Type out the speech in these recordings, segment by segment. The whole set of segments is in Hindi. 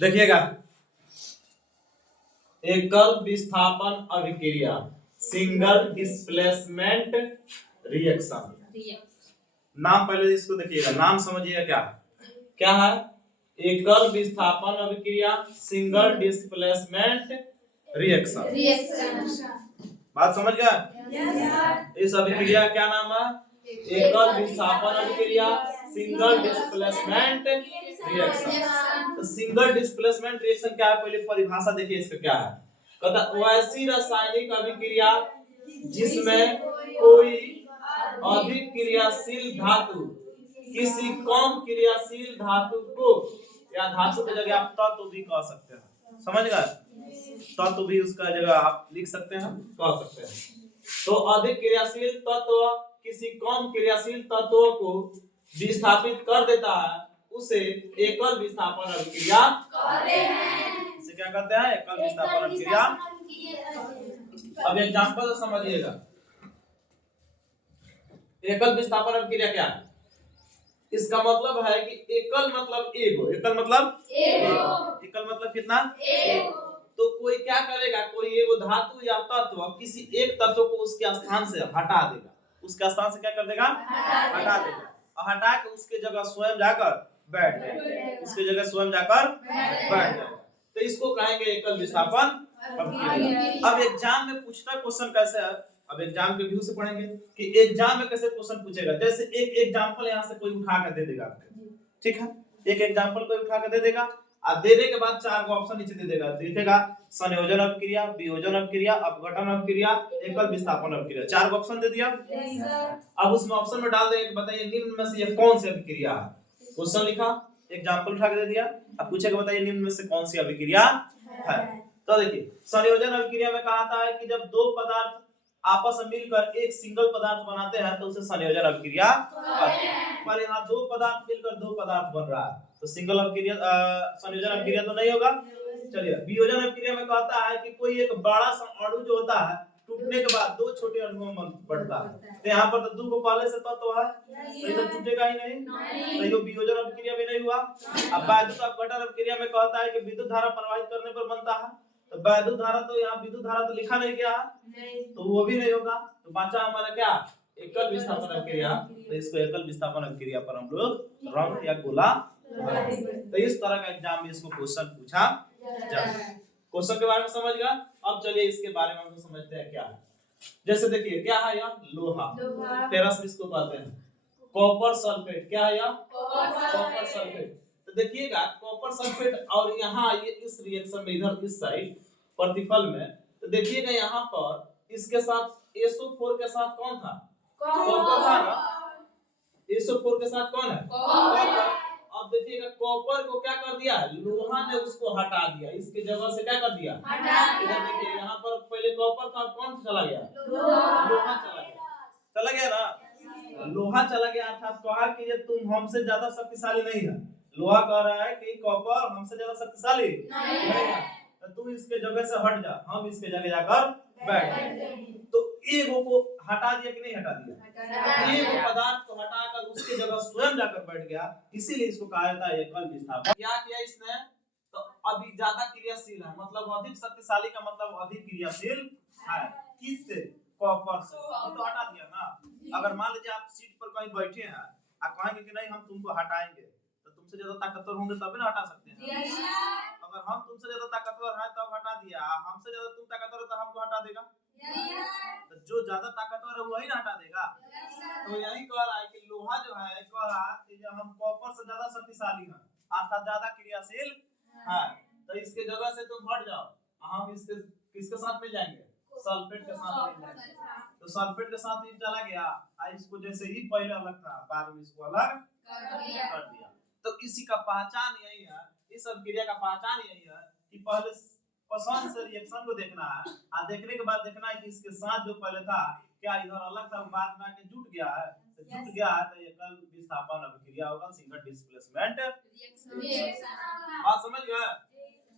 देखिएगा, एकल विस्थापन अभिक्रिया, सिंगल डिस्प्लेसमेंट रिएक्शन। नाम पहले इसको देखिएगा, नाम समझिएगा क्या क्या है। एकल विस्थापन अभिक्रिया, सिंगल डिस्प्लेसमेंट रिएक्शन। बात समझ गया? इस अभिक्रिया क्या नाम है? एकल विस्थापन अभिक्रिया, सिंगल डिस्प्लेसमेंट रिएक्शन। तो सिंगल डिस्प्लेसमेंट रिएक्शन क्या है, पहले परिभाषा देखिए इसका क्या है। कहता वैसी रासायनिक अभिक्रिया जिसमें कोई अधिक क्रियाशील धातु किसी कम क्रियाशील धातु को, या धातु की जगह आप तत्व भी कह सकते हैं, समझ गए? तत्व भी उसका जगह आप लिख सकते हैं, कह सकते हैं। तो अधिक क्रियाशील तत्व किसी कम क्रियाशील तत्व को विस्थापित कर देता है, उसे एकल विस्थापन अभिक्रिया कहते हैं। इसे क्या कहते हैं? एकल विस्थापन अभिक्रिया। अब एग्जांपल समझिएगा, एकल विस्थापन अभिक्रिया क्या है? इसका मतलब है कि एकल मतलब एगो, एकल मतलब एगो, एकल मतलब कितना? एगो। तो कोई क्या करेगा, कोई एगो धातु या तत्व किसी एक तत्व को उसके स्थान से हटा देगा, उसके स्थान से क्या कर देगा? हटा देगा, और हटा के उसके जगह स्वयं जाकर बैठ जाएगा, उसके जगह स्वयं जाकर बैठ जाएगा। तो इसको कहेंगे एकल विस्थापन अभिक्रिया। अब एग्जाम में पूछता क्वेश्चन कैसे है, अब एग्जाम के व्यू से पढ़ेंगे कि एग्जाम में कैसे क्वेश्चन पूछेगा। जैसे एक एग्जांपल यहां से कोई उठा कर दे देगा आपको, ठीक है? एक एग्जांपल कोई उठा कर दे देगा, और देने के बाद चार ऑप्शन नीचे दे देगा, लिखेगा संयोजन अभिक्रिया, वियोजन अभिक्रिया, अपघटन अभिक्रिया, एकल विस्थापन अभिक्रिया, चार ऑप्शन दे दिया। अब उसमें ऑप्शन में डाल देंगे, बताइए निम्न में से ये कौन सी अभिक्रिया है। क्वेश्चन लिखा, एग्जांपल उठा के दे दिया, अब पूछेगा बताइए निम्न में से कौन सी अभिक्रिया है। तो देखिए संयोजन अभिक्रिया में कहा था कि जब दो पदार्थ आपस में मिलकर एक सिंगल पदार्थ बनाते हैं तो उसे संयोजन अभिक्रिया कहते हैं। पर यहाँ दो पदार्थ मिलकर दो पदार्थ बन रहा है तो सिंगल अभिक्रिया, संयोजन अभिक्रिया तो नहीं होगा। चलिए वियोजन अभिक्रिया में कहता है कि कोई एक बड़ा सा अणु जो होता है टूटने के बाद दो छोटे अणुओं में बढ़ता है, तो यहाँ पर तो दो को पहले से तत्व है तो ये टूटेगा ही नहीं, तो ये वियोजन अभिक्रिया भी नहीं हुआ। अब वैद्युत अपघटन अभिक्रिया में कहता है कि विद्युत धारा प्रवाहित करने पर बनता है, तो वैद्युत धारा तो यहाँ विद्युत धारा तो लिखा नहीं गया है तो वो भी नहीं होगा। तो बचा हमारा क्या? एकल विस्थापन अभिक्रिया। तो इसको एकल विस्थापन अभिक्रिया पर हम लोग रंग या गोला, तो इस तरह का एग्जाम में इसको क्वेश्चन पूछा जाए। क्वेश्चन के बारे में समझ गया। अब चलिए इसके बारे में हम समझते हैं क्या है। जैसे देखिए क्या है यह लोहा, फेरस इसको कहते हैं। कॉपर सल्फेट, क्या है यह? Copper sulphate. तो देखिएगा कॉपर सल्फेट और यहाँ ये इस रिएक्शन में इधर इस साइड प्रतिफल में, तो देखिएगा यहाँ पर इसके साथ SO4 के साथ कौन था? कॉपर था ना। SO4 के साथ कौन है? कॉपर। अब देखिएगा कॉपर को क्या कर दिया? लोहा ने उसको हटा दिया, इसके जगह से क्या कर दिया? हटा दिया। इधर देखिए यहाँ पर पहले कॉपर था, कौन चला गया? लोहा चला गया। चला गया ना, लोहा चला गया अर्थात कहा कि ये तुम हमसे ज्यादा शक्तिशाली नहीं है। लोहा कह रहा है कि कॉपर हमसे ज्यादा शक्तिशाली नहीं है, तो तू इसके जगह से हट जा, हम इसके जगह जाकर बैठ। तो एगो को हटा दिया कि नहीं हटा दिया? एगो पदार्थ को हटाकर उसके जगह स्वयं जाकर बैठ गया, इसीलिए इसको कहा जाता है एकल विस्थापन। क्या किया इसने? तो अभी ज्यादा क्रियाशील है, मतलब अधिक शक्तिशाली का मतलब अधिक क्रियाशील है। किससे? कॉपर से। तो हटा दिया ना। अगर मान लीजिए आप सीट पर कहीं बैठे हैं, आप कहेंगे कि नहीं हम तुमको हटाएंगे, तो तुमसे ज्यादा ताकतवर होंगे तभी ना हटा सकते हैं। अगर हम तुमसे ज्यादा ताकतवर हैं तब हटा दिया, हमसे ज्यादा तुम ताकतवर हो तो हमको हटा देगा। तो जो ज्यादा ताकतवर है वही ना हटा देगा। तो यही कह रहा है कि लोहा जो है कह रहा है कि हम कॉपर से ज्यादा शक्तिशाली हैं अर्थात ज्यादा क्रियाशील है, तो इसके जगह से तुम हट जाओ, हम इसके किसके साथ मिल जाएंगे? सल्फेट के साथ मिल जाएंगे। तो सल्फेट के साथ ये चला गया, इसको जैसे ही पहले अलग था बाद में इसको अलग कर दिया। तो इसी का पहचान यही है, इस अभिक्रिया का पहचान यही है कि पहले पसंद से रिएक्शन को देखना है, और देखने के बाद देखना है कि इसके साथ जो पहले था क्या इधर अलग था बाद में आके जुट गया है, तो जुट गया है तो एकल विस्थापन अभिक्रिया होगा, सिंगल डिस्प्लेसमेंट रिएक्शन। बात समझ गए?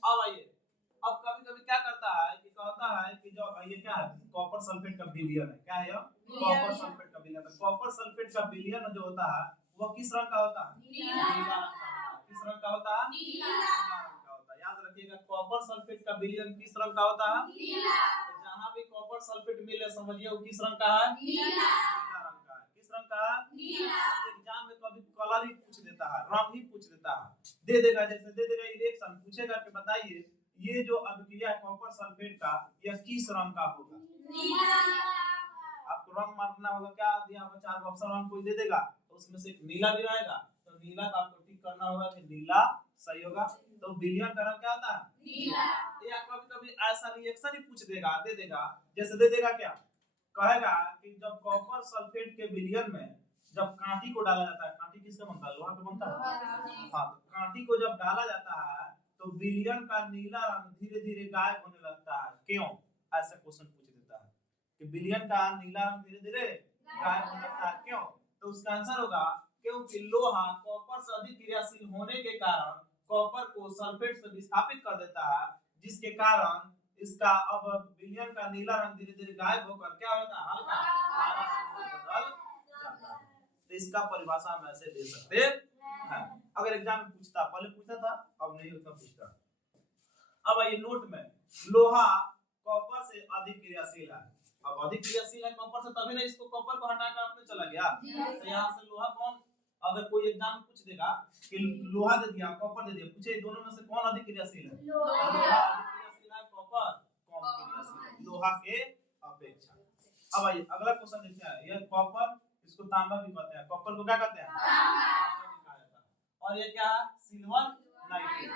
अब आइए अब कभी कभी क्या करता है कि कहता है कि जो ये क्या है, कॉपर सल्फेट का विलयन है, क्या है ये, कॉपर सल्फेट का विलयन। कॉपर सल्फेट का विलयन जो होता है वो किस रंग का होता है, नीला रंग का होता है। किस रंग का होता है, नीला रंग का होता है। याद रखिएगा कॉपर सल्फेट का विलयन किस रंग का होता है, नीला। तो जहां भी कॉपर सल्फेट मिले समझिए वो किस रंग का है, नीला रंग का है। किस रंग का है, नीला। एग्जाम में कभी कलर ही पूछ देता है, रंग ही पूछ देता है, दे देगा, जैसे दे देगा इरेक्शन, पूछेगा कि बताइए ये जो अभिक्रिया है कॉपर सल्फेट का यह किस रंग का होगा, नीला। आपको रंग मारना होगा, क्या दिया होगा, 4 ऑप्शन रंग कोई दे देगा तो उसमें से एक नीला भी रहेगा, तो नीला का आपको टिक करना होगा कि नीला सही होगा। तो विलयन का रंग क्या होता है, नीला। या कभी कभी ऐसा रिएक्शन ही पूछ देगा, दे देगा, जैसे दे देगा क्या, कहेगा कि जब कॉपर सल्फेट के विलयन में जब कांटी को डाला जाता है, कांटी किसका बनता है, लोहा का बनता है, हाँ, तो कांटी को जब डाला जाता है तो विलयन का नीला रंग धीरे धीरे गायब होने लगता है, क्यों, ऐसा क्वेश्चन पूछ देता है कि विलयन का नीला रंग धीरे धीरे गायब होने लगता है, क्यों, तो उसका आंसर होगा क्योंकि लोहा कॉपर से अधिक क्रियाशील होने के कारण कॉपर को सल्फेट से विस्थापित कर देता है, जिसके कारण इसका अब विलयन का नीला रंग धीरे धीरे गायब होकर क्या होता है, हल्का हरा रंग में बदल जाता है। तो इसका परिभाषा हम ऐसे दे सकते हैं। अगर एग्जाम में पूछता, पहले पूछता था अब नहीं उतना पूछता। अब आइए नोट में, लोहा कॉपर से अधिक क्रियाशील है, अब अधिक क्रियाशील है कॉपर से, तभी ना इसको कॉपर को हटाकर आपने चला गया, तो यहाँ से लोहा कौन, अगर कोई एग्जाम में पूछ देगा कि लोहा दे दिया कॉपर दे दिया, पूछे दोनों में से कौन अधिक क्रियाशील है, लोहा अधिक क्रियाशील है, कॉपर कम क्रियाशील है लोहा के अपेक्षा। अब आइए अगला क्वेश्चन देखते हैं, ये कॉपर, इसको तांबा भी कहते हैं, कॉपर को क्या कहते हैं, तांबा, और ये क्या है, सिल्वर नाइट्रेट।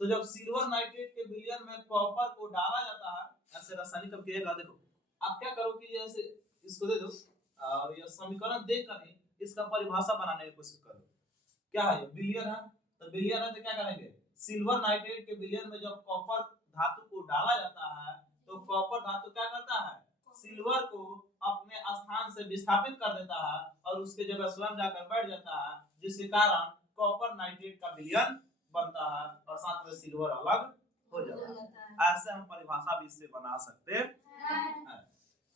तो जब सिल्वर नाइट्रेट के विलयन में कॉपर को डाला जाता है, ऐसे रासायनिक अभिक्रिया, देखो आप क्या करो कि जैसे इसको दे दो और ये समीकरण देखकर इसका परिभाषा बनाने की कोशिश करो, क्या है, विलयन है, तो विलयन है तो क्या करेंगे, सिल्वर नाइट्रेट के विलयन में जब कॉपर धातु को डाला जाता है तो कॉपर धातु क्या करता है, सिल्वर को अपने स्थान से विस्थापित कर देता है और उसके जगह स्वयं जाकर बैठ जाता है, जिसके कारण कॉपर नाइट्रेट का विलयन बनता है और साथ में सिल्वर अलग हो जाता है। ऐसे हम परिभाषा भी इससे बना सकते हैं।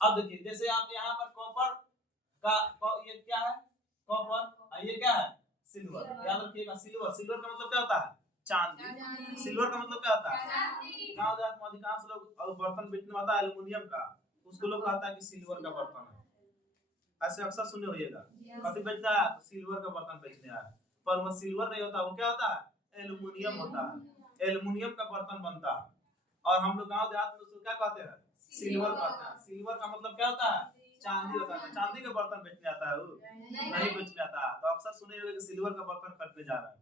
अब देखिए जैसे आप यहाँ पर कॉपर का ये क्या है, कॉपर, ये क्या है, सिल्वर, याद रखिएगा सिल्वर, सिल्वर का मतलब क्या होता है, चांदी, सिल्वर का मतलब क्या होता है, गांव देहात में अधिकांश लोग बर्तन बेचने वाला एल्युमिनियम का, उसको लोग कहता है कि सिल्वर का बर्तन है, ऐसे अक्सर सुने होइएगा, कभी बेचता है तो सिल्वर का बर्तन बेचने आया, पर वो सिल्वर नहीं होता, वो क्या होता है, एल्युमिनियम होता है, एल्युमिनियम का बर्तन बनता है, और हम लोग गांव देहात में उसको क्या कहते हैं, सिल्वर कहते हैं। सिल्वर का मतलब क्या होता है, चांदी होता है, चांदी का बर्तन बेचने आता है, वो नहीं बेचने आता है, तो अक्सर सुने होंगे कि सिल्वर का बर्तन खरीदने जा रहा है,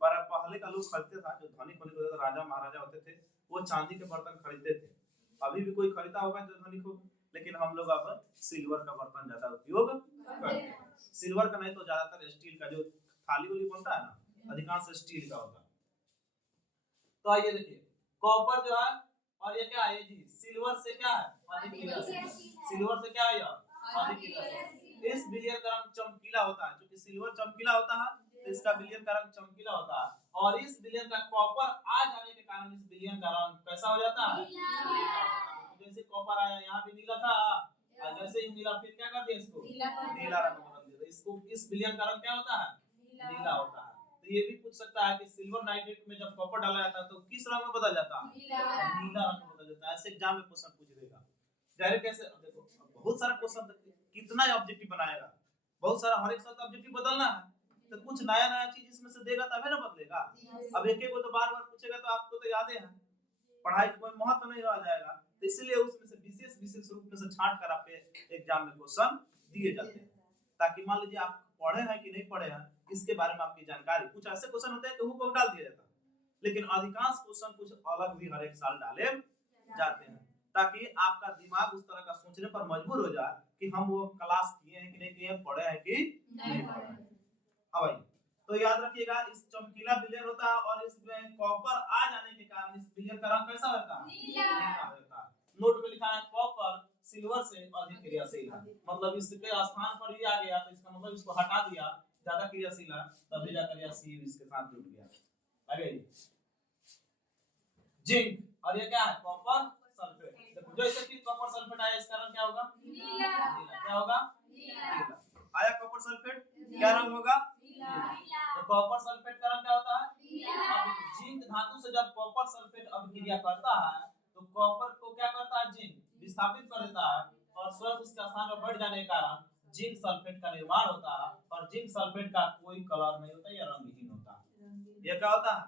पर पहले का लोग खरीदते था, जो धनिक होने होते थे, राजा महाराजा होते थे, वो चांदी के बर्तन खरीदते थे, अभी भी कोई खरीदा होगा जो धनिक हो, लेकिन हम लोग अब सिल्वर का बर्तन ज्यादा उपयोग करते हैं। सिल्वर का नहीं तो ज्यादातर स्टील का, जो थाली वाली बनता है ना, अधिकांश स्टील का होता है। तो आइए देखिए कॉपर जो है, और ये क्या है जी, सिल्वर से क्या है, अधिक क्रियाशील, सिल्वर से क्या है यह अधिक क्रियाशील। इस विलयन का रंग चमकीला होता है, क्योंकि सिल्वर चमकीला होता है तो इसका विलयन का रंग चमकीला होता है, और इस विलयन का कॉपर आ जाने के कारण इस विलयन का रंग कैसा हो जाता है, नीला। जैसे कॉपर आया यहाँ भी नीला था, और जैसे ही नीला फिर क्या कर दिया इसको नीला रंग बदल दिया, इसको इस विलयन का रंग क्या होता है, नीला होता है। तो ये भी पूछ सकता है कि सिल्वर नाइट्रेट में जब कॉपर डाला जाता है तो किस रंग में बदल जाता है, नीला रंग में बदल जाता है। ऐसे एग्जाम में क्वेश्चन पूछ देगा डायरेक्ट कैसे। अब देखो बहुत सारा क्वेश्चन, कितना ऑब्जेक्टिव बनाएगा, बहुत सारा, हर एक साल ऑब्जेक्टिव बदलना है, तो कुछ नया नया चीज इसमें से देगा तभी ना बदलेगा। अब एक एक को तो बार बार पूछेगा तो आपको तो याद है, पढ़ाई का कोई महत्व नहीं रह जाएगा, तो इसलिए उसमें से विशेष विशेष रूप में से छांट कर आपके एग्जाम में क्वेश्चन दिए जाते हैं, ताकि मान लीजिए आप पढ़े हैं कि नहीं पढ़े हैं इसके बारे में आपकी जानकारी। कुछ ऐसे क्वेश्चन होते हैं कि वो डाल दिया जाता है, लेकिन अधिकांश क्वेश्चन कुछ अलग भी हर एक साल डाले जाते हैं, ताकि आपका दिमाग उस तरह का सोचने पर मजबूर हो जाए कि हम वो क्लास किए हैं कि नहीं किए, पढ़े हैं कि नहीं पढ़े हैं। अब तो याद रखिएगा इस चमकीला विलयन होता है, और इसमें कॉपर आ जाने के कारण इस विलयन का रंग कैसा होता है, नीला होता है। नोट में लिखा है कॉपर सिल्वर से अधिक क्रियाशील है, मतलब इसके स्थान पर ही आ गया, तो इसका मतलब इसको हटा दिया, ज्यादा क्रियाशील है, तभी जाकर यह सी इसके साथ जुड़ गया। आगे जिंक, और ये क्या है कॉपर सल्फेट। देखो जैसे कि कॉपर सल्फेट आया इसका रंग क्या होगा नीला, क्या होगा नीला। आया कॉपर सल्फेट क्या रंग होगा नीला। तो कॉपर सल्फेट का रंग क्या होता है नीला। अब जिंक धातु से जब कॉपर सल्फेट अभिक्रिया करता है तो कॉपर को क्या करता है जिंक विस्थापित कर देता है और स्वयं उसका स्थान में बढ़ जाने के कारण जिंक सल्फेट का निर्माण होता है और जिंक सल्फेट का कोई कलर नहीं होता या रंगहीन होता है। ये क्या होता है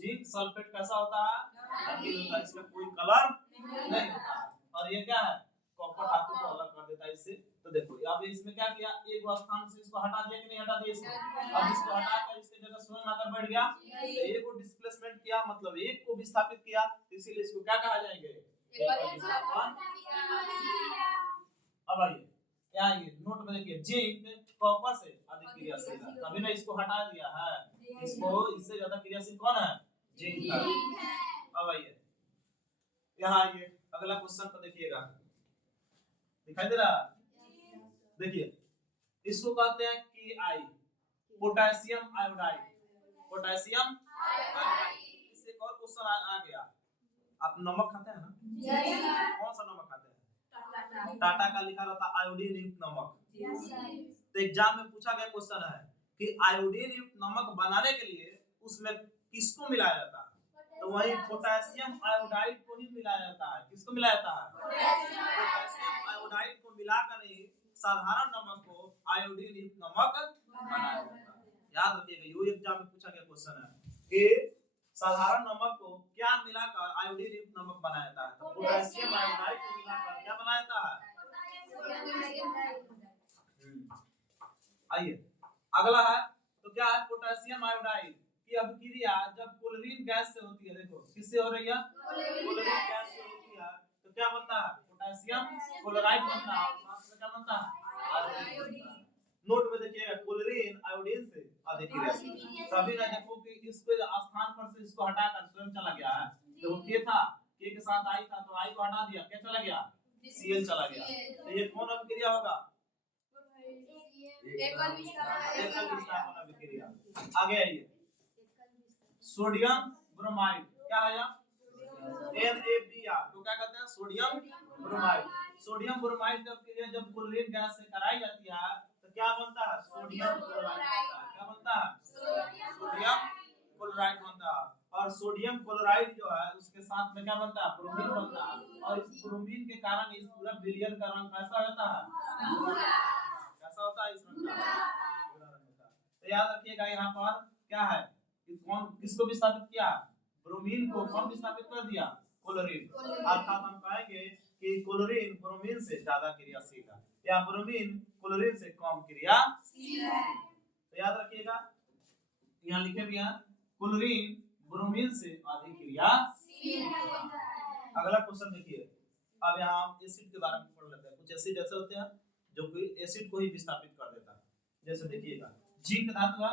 जिंक सल्फेट कैसा होता है रंगीन होता है, इसका कोई कलर नहीं होता है। और ये क्या है कॉपर धातु को अलग कर देता है इससे। तो देखो अब इसमें क्या किया एक स्थान से इसको हटा दिया कि नहीं हटा दिया इसको। अब इसको हटाकर इसके जगह स्वयं आकर बढ़ गया तो एक को डिस्प्लेसमेंट किया मतलब एक को विस्थापित किया, इसीलिए इसको क्या कहा जाएंगे एकल विस्थापन। अब आइए यहाँ ये नोट में देखिए जिंक कॉपर से अधिक क्रियाशील है, तभी ना इसको हटा दिया है, इसको इससे ज्यादा क्रियाशील कौन है जिंक है। अब आइए यहाँ ये अगला क्वेश्चन को देखिएगा, दिखाई दे रहा देखिए इसको कहते हैं कि आई पोटेशियम आयोडाइड, पोटेशियम आयोडाइड। इससे एक और क्वेश्चन आ गया, आप नमक खाते हैं ना कौन सा नमक खाते हैं टाटा का लिखा रहता आयोडीन युक्त नमक। तो एग्जाम में पूछा गया क्वेश्चन है कि आयोडीन युक्त नमक बनाने के लिए उसमें किसको मिलाया जाता है, तो वही पोटेशियम आयोडाइड को ही मिलाया जाता है। किसको मिलाया जाता है पोटेशियम आयोडाइड को मिलाकर ही साधारण नमक को आयोडीन युक्त नमक बनाया जाता है। याद रखिएगा ये एग्जाम में पूछा गया क्वेश्चन है कि साधारण नमक को क्या मिलाकर आयोडीन युक्त नमक बनाया जाता है, तो पोटेशियम आयोडाइड को मिलाकर क्या बनाया जाता है। आइए अगला है तो क्या है पोटेशियम आयोडाइड की अभिक्रिया जब क्लोरीन गैस से होती है, देखो किससे हो रही है क्लोरीन गैस से होती है तो क्या बनता है पोटेशियम क्लोराइड बनता है और साथ में क्या बनता है आयोडीन। नोट में देखिएगा क्लोरीन आयोडीन से अधिक क्रियाशील, तभी ना देखो कि इसको स्थान पर से इसको हटाकर स्वयं चला गया है। तो के था के साथ आई था तो आई को हटा दिया क्या चला गया Cl चला गया। तो ये कौन अभिक्रिया होगा एकल विस्थापन अभिक्रिया। आगे आइए सोडियम ब्रोमाइड क्या है NaBr तो क्या कहते हैं सोडियम ब्रोमाइड। सोडियम ब्रोमाइड की अभिक्रिया जब क्लोरीन गैस से कराई जाती है तो क्या बनता है सोडियम क्लोराइड बनता है। क्या बनता है सोडियम क्लोराइड बनता है और सोडियम क्लोराइड जो है उसके साथ में क्या बनता है ब्रोमीन बनता है और इस ब्रोमीन के कारण इस पूरा विलयन का रंग कैसा होता है कैसा होता है इस रंग का भूरा रंग होता है। तो याद रखिएगा यहाँ पर क्या है कि कौन किसको विस्थापित किया ब्रोमीन को कौन विस्थापित कर दिया क्लोरीन, अर्थात हम कहेंगे कि क्लोरीन ब्रोमीन से ज्यादा क्रियाशील है या ब्रोमीन क्लोरीन से कम क्रियाशील है। तो याद रखिएगा यहाँ लिखे भी हैं क्लोरीन ब्रोमीन से अधिक क्रियाशील है। अगला क्वेश्चन देखिए, अब यहाँ हम एसिड के बारे में पढ़ लेते हैं। कुछ एसिड ऐसे होते हैं जो कि एसिड को ही विस्थापित कर देता है, जैसे देखिएगा जिंक धातु है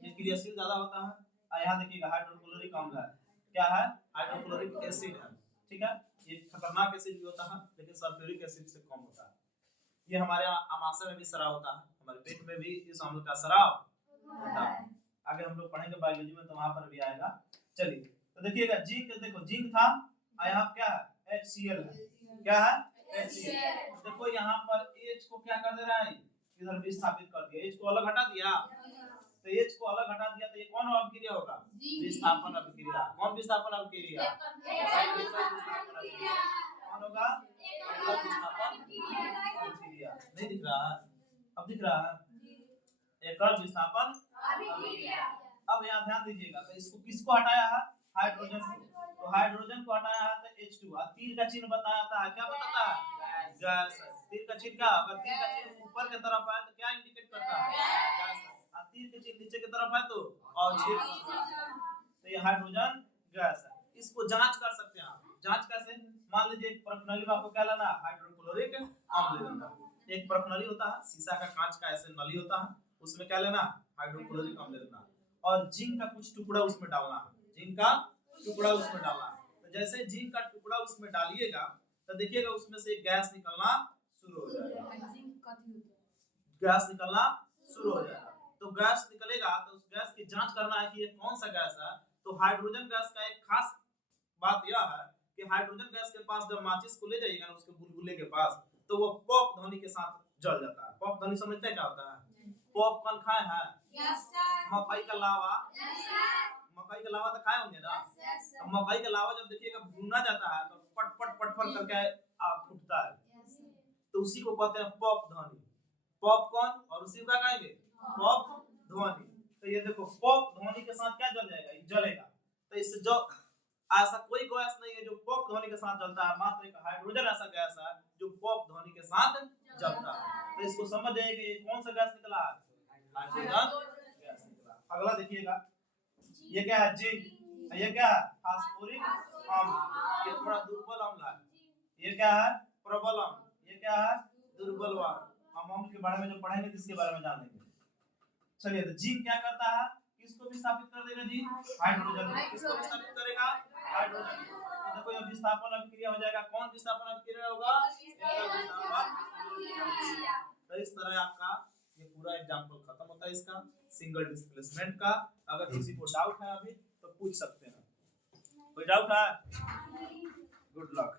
ये क्रियाशील ज्यादा होता है और यहाँ देखिएगा हाइड्रोक्लोरिक अम्ल है क्या है हाइड्रोक्लोरिक एसिड है, ठीक है ये खतरनाक एसिड भी होता है लेकिन सल्फ्यूरिक एसिड से कम होता है। ये हमारे आमाशय में भी स्राव होता है, हमारे पेट में भी इस अम्ल का स्राव होता है। आगे हम लोग पढ़ेंगे बायोलॉजी में तो वहां पर भी आएगा। चलिए तो देखिएगा जिंक, देखो जिंक था यहाँ क्या है HCl है, क्या है HCl। देखो यहाँ पर H को क्या कर दे रहा है इधर विस्थापित कर दिया, H को अलग हटा दिया तो H को अलग हटा दिया तो ये कौन अभिक्रिया होगा विस्थापन अभिक्रिया। कौन विस्थापन अभिक्रिया कौन होगा विस्थापन अभिक्रिया। नहीं दिख रहा है अब दिख रहा है एकल विस्थापन अभिक्रिया। अब यहाँ ध्यान दीजिएगा तो इसको किसको हटाया है हाइड्रोजन को, तो हाइड्रोजन को हटाया है तो H2 और तीर का चिन्ह बताता है क्या बताता है गैस। तीर का चिन्ह क्या अगर तीर का चिन्ह ऊपर की तरफ है तो क्या इंडिकेट करता है गैस, और तीर का चिन्ह नीचे की तरफ है तो अवक्षेप करता है। तो ये हाइड्रोजन गैस है। इसको जांच कर सकते हैं आप, जांच कैसे मान लीजिए एक प्रश्नावली में आपको क्या लेना है हाइड्रोक्लोरिक अम्ल लेना। एक प्रश्नावली होता है शीशा का कांच का ऐसे नली होता है उसमें क्या लेना हाइड्रोक्लोरिक अम्ल लेना और जिंक का कुछ टुकड़ा उसमें डालना है, जिंक का टुकड़ा उसमें डालना है। तो जैसे जिंक का टुकड़ा उसमें डालिएगा तो देखिएगा उसमें से गैस निकलना शुरू हो जाएगा, गैस निकलना शुरू हो जाएगा। तो गैस निकलेगा तो उस गैस की जांच करना है कि ये कौन सा गैस है, तो हाइड्रोजन गैस का एक खास बात यह है कि हाइड्रोजन गैस के पास जब माचिस को ले जाइएगा ना उसके बुलबुले के पास, तो वो पॉप ध्वनि के साथ जल जाता है। पॉप ध्वनि समझते हैं क्या होता है? पॉपकॉर्न खाए हैं? Yes sir. मकई का लावा? Yes sir. मकई का लावा तो खाए होंगे ना? Yes sir. तो मकई का लावा जब देखिएगा भूना जाता है तो पट पट पट पट करके फूटता है, तो उसी को कहते हैं पॉप ध्वनि। पॉपकॉर्न और उसी को क्या कहेंगे? पॉप ध्वनि। तो ये देखो पॉप ध्वनि के साथ क्या जल जाएगा? ये जलेगा। तो इससे जो ऐसा कोई गैस नहीं है जो पॉप ध्वनि के साथ जलता है, मात्र एक हाइड्रोजन ऐसा गैस है जो पॉप ध्वनि के साथ जलता है। तो इसको समझ जाइए कि ये कौन सा गैस निकला है? हाइड्रोजन गैस निकला। अगला देखिएगा, ये क्या है? जिंक। ये क्या है? फास्फोरिक अम्ल। ये थोड़ा दुर्बल अम्ल है। ये क्या है? प्रबल अम्ल। ये क्या है? दुर्बल अम्ल। हम अम्ल के बारे में जो पढ़ेंगे इसके बारे में जान लेंगे। चलिए, तो जिंक क्या करता है? किसको विस्थापित कर देगा जी? हाइड्रोजन। किसको विस्थापित करेगा? हाइड्रोजन। तो देखो ये विस्थापन अभिक्रिया हो जाएगा। कौन विस्थापन अभिक्रिया होगा? एकल विस्थापन। तो इस तरह आपका ये पूरा एग्जांपल खत्म होता है इसका सिंगल डिस्प्लेसमेंट का। अगर किसी को डाउट है अभी तो पूछ सकते हैं। कोई डाउट है? Good luck.